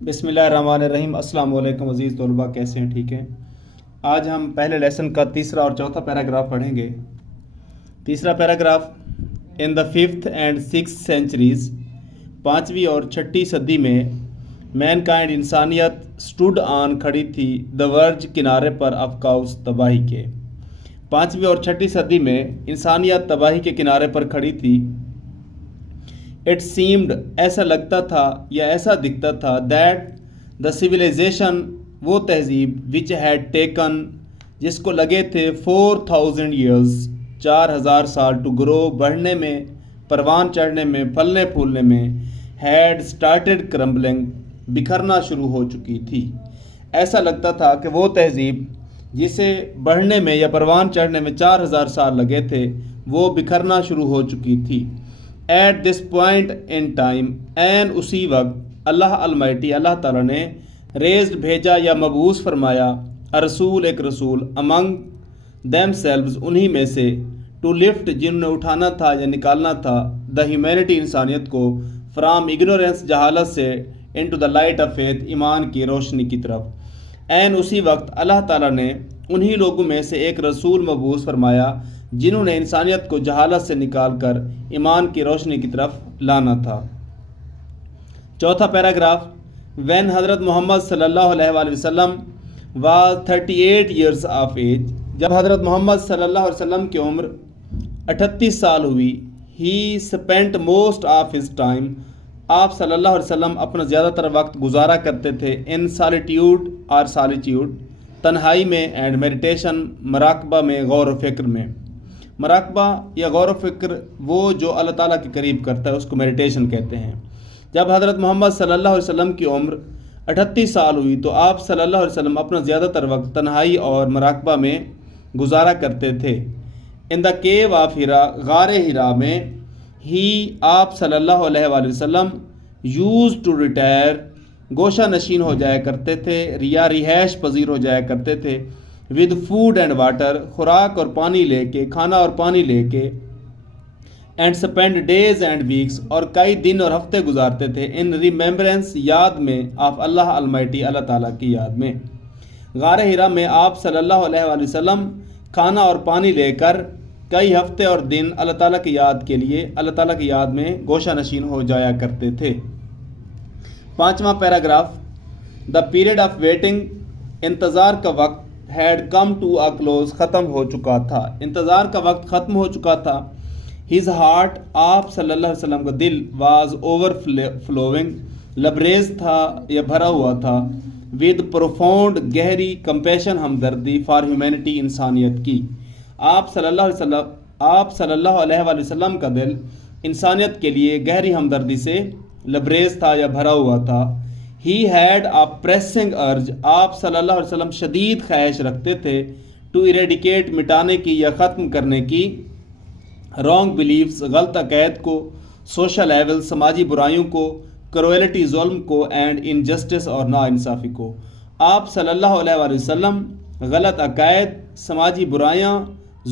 بسم اللہ الرحمن الرحیم۔ السلام علیکم عزیز طلباء، کیسے ہیں؟ ٹھیک ہیں؟ آج ہم پہلے لیسن کا تیسرا اور چوتھا پیراگراف پڑھیں گے۔ تیسرا paragraph, in the fifth and six centuries, پانچویں اور چھٹی صدی میں مین کائنڈ انسانیت سٹوڈ آن کھڑی تھی دا ورج کنارے پر آف کاؤس تباہی کے۔ پانچویں اور چھٹی صدی میں انسانیت تباہی کے کنارے پر کھڑی تھی۔ اٹ سیمڈ، ایسا لگتا تھا یا ایسا دکھتا تھا، دیٹ دا سویلائزیشن، وہ تہذیب، وچ ہیڈ ٹیکن، جس کو لگے تھے 4000 ایئرز، 4000 سال، ٹو گرو، بڑھنے میں، پروان چڑھنے میں، پھلنے پھولنے میں، ہیڈ اسٹارٹیڈ کرمبلنگ، بکھرنا شروع ہو چکی تھی۔ ایسا لگتا تھا کہ وہ تہذیب جسے بڑھنے میں یا پروان چڑھنے میں 4000 سال لگے تھے، وہ بکھرنا شروع ہو چکی تھی۔ At this point in time, این اسی وقت، اللہ المائٹی، اللہ تعالیٰ نے ریزڈ، بھیجا یا مبعوث فرمایا، رسول، ایک رسول، امنگ دیم سیلوز، انہی میں سے، ٹو لفٹ، جنہوں نے اٹھانا تھا یا نکالنا تھا، دا ہیومینٹی، انسانیت کو، فرام اگنورینس، جہالت سے، into the light of faith, ایمان کی روشنی کی طرف۔ این اسی وقت اللہ تعالیٰ نے انہی لوگوں میں سے ایک رسول مبعوث فرمایا جنہوں نے انسانیت کو جہالت سے نکال کر ایمان کی روشنی کی طرف لانا تھا۔ چوتھا پیراگراف، وین حضرت محمد صلی اللہ علیہ وآلہ وسلم واز 38 ایئرز آف ایج، جب حضرت محمد صلی اللہ علیہ وسلم کی عمر 38 سال ہوئی، ہی سپینٹ موسٹ آف ہز ٹائم، آپ صلی اللہ علیہ وسلم اپنا زیادہ تر وقت گزارا کرتے تھے، ان سالیٹیوڈ اور سالیٹیوڈ، تنہائی میں، اینڈ میڈیٹیشن، مراقبہ میں، غور و فکر میں۔ مراقبہ یا غور و فکر وہ جو اللہ تعالیٰ کے قریب کرتا ہے، اس کو میڈیٹیشن کہتے ہیں۔ جب حضرت محمد صلی اللہ علیہ وسلم کی عمر 38 سال ہوئی تو آپ صلی اللہ علیہ وسلم اپنا زیادہ تر وقت تنہائی اور مراقبہ میں گزارا کرتے تھے۔ ان دا کیو آف ہیرا، غار ہیرا میں، ہی، آپ صلی اللہ علیہ وآلہ وسلم، یوز ٹو ریٹائر، گوشہ نشین ہو جایا کرتے تھے، یا رہائش پذیر ہو جایا کرتے تھے، ود فوڈ اینڈ واٹر، خوراک اور پانی لے کے، کھانا اور پانی لے کے، and spend days and weeks, اور کئی دن اور ہفتے گزارتے تھے، ان ریممبرنس، یاد میں، آف اللہ المائٹی، اللہ تعالیٰ کی یاد میں۔ غار ہیرا میں آپ صلی اللہ علیہ وآلہ وسلم کھانا اور پانی لے کر کئی ہفتے اور دن اللہ تعالیٰ کی یاد کے لیے، اللہ تعالیٰ کی یاد میں گوشہ نشین ہو جایا کرتے تھے۔ پانچواں paragraph, the period of waiting, انتظار کا وقت، had come to a close, ختم ہو چکا تھا، انتظار کا وقت ختم ہو چکا تھا۔ ہز ہارٹ، آپ صلی اللہ علیہ وسلم کا دل، واز اوور فلوئنگ، لبریز تھا یا بھرا ہوا تھا، ود پروفاؤنڈ، گہری، کمپیشن، ہمدردی، فار ہیومینٹی، انسانیت کی۔ آپ صلی اللہ علیہ وآلہ وسلم کا دل انسانیت کے لیے گہری ہمدردی سے لبریز تھا یا بھرا ہوا تھا۔ ہی ہیڈ اے پریسنگ ارج، آپ صلی اللہ علیہ وسلم شدید خواہش رکھتے تھے، ٹو ایریڈیکیٹ، مٹانے کی یا ختم کرنے کی، رانگ بلیفز، غلط عقائد کو، سوشل ایول، سماجی برائیوں کو، کرویلٹی، ظلم کو، اینڈ انجسٹس، اور ناانصافی کو۔ آپ صلی اللہ علیہ وآلہ وسلم غلط عقائد، سماجی برائیاں،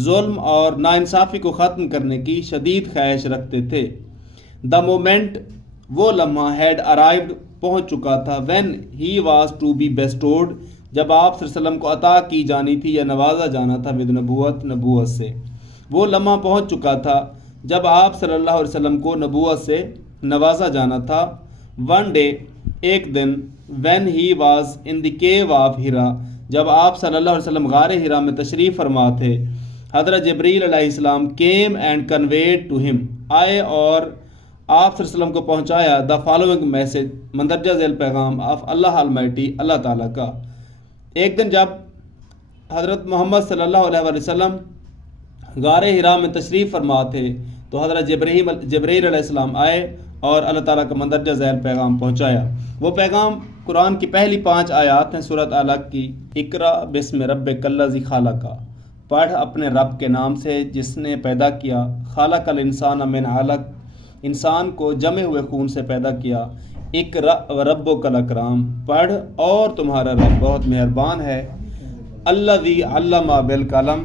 ظلم اور ناانصافی کو ختم کرنے کی شدید خواہش رکھتے تھے۔ دا مومنٹ، وہ لمحہ، ہیڈ ارائیوڈ، پہنچ چکا تھا، when he was to be bestowed, جب آپ صلی اللہ علیہ وسلم کو عطا کی جانی تھی یا نوازا جانا تھا، ود نبوت، نبوت سے۔ وہ لمحہ پہنچ چکا تھا جب آپ صلی اللہ علیہ وسلم کو نبوت سے نوازا جانا تھا۔ ون ڈے، ایک دن، when he was in the cave of Hira, جب آپ صلی اللہ علیہ وسلم غار ہیرا میں تشریف فرما تھے، حضرت جبریل علیہ السلام کیم اینڈ کنویڈ ٹو ہم، آئے اور آپ صلی اللہ علیہ وسلم کو پہنچایا، دا فالوئنگ میسج، مندرجہ ذیل پیغام، آف اللہ المائٹی، اللہ تعالیٰ کا۔ ایک دن جب حضرت محمد صلی اللہ علیہ وآلہ وسلم غار ہیرا میں تشریف فرما تھے تو حضرت جبریل علیہ السلام آئے اور اللہ تعالیٰ کا مندرجہ ذیل پیغام پہنچایا۔ وہ پیغام قرآن کی پہلی 5 آیات ہیں سورۃ علق کی۔ اقرا بسم ربک الذی خلق، پڑھ اپنے رب کے نام سے جس نے پیدا کیا، خلق الانسان من علق، انسان کو جمے ہوئے خون سے پیدا کیا، اقرا وربک الاکرم، پڑھ اور تمہارا رب بہت مہربان ہے، الذی علم بالقلم،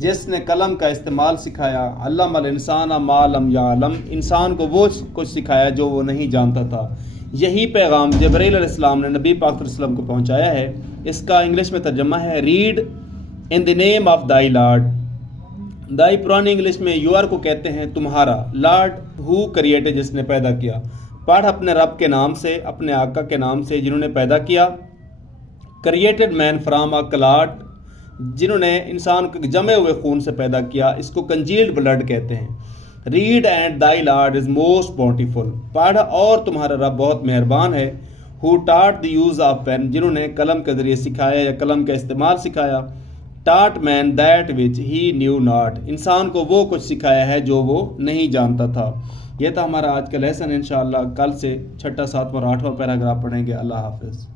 جس نے قلم کا استعمال سکھایا، علم الانسان ما لم یعلم، انسان کو وہ کچھ سکھایا جو وہ نہیں جانتا تھا، یہی پیغام جبرائیل علیہ السلام نے نبی پاک صلی اللہ علیہ وسلم کو پہنچایا ہے۔ اس کا انگلش میں ترجمہ ہے read in the name of thy lord. Thy پرانی انگلش میں یو آر کو کہتے ہیں تمہارا، لارڈ ہو کریٹڈ جس نے پیدا کیا۔ پڑھ اپنے رب کے نام سے، اپنے آقا کے نام سے جنہوں نے پیدا کیا۔ Created man from a client, جنہوں نے انسان کو جمے ہوئے خون سے پیدا کیا، اس کو کنجیلڈ بلڈ کہتے ہیں۔ ریڈ اینڈ دائی لارڈ از موسٹ باؤنٹیفل، پڑھ اور تمہارا رب بہت مہربان ہے۔ ہو ٹاٹ دی یوز آف پین، جنہوں نے قلم کے ذریعے سکھایا یا قلم کا استعمال سکھایا۔ Taught man that which he knew not, انسان کو وہ کچھ سکھایا ہے جو وہ نہیں جانتا تھا۔ یہ تھا ہمارا آج کا لیسن۔ انشاءاللہ کل سے 6، 7 اور 8واں پیراگراف پڑھیں گے۔ اللہ حافظ۔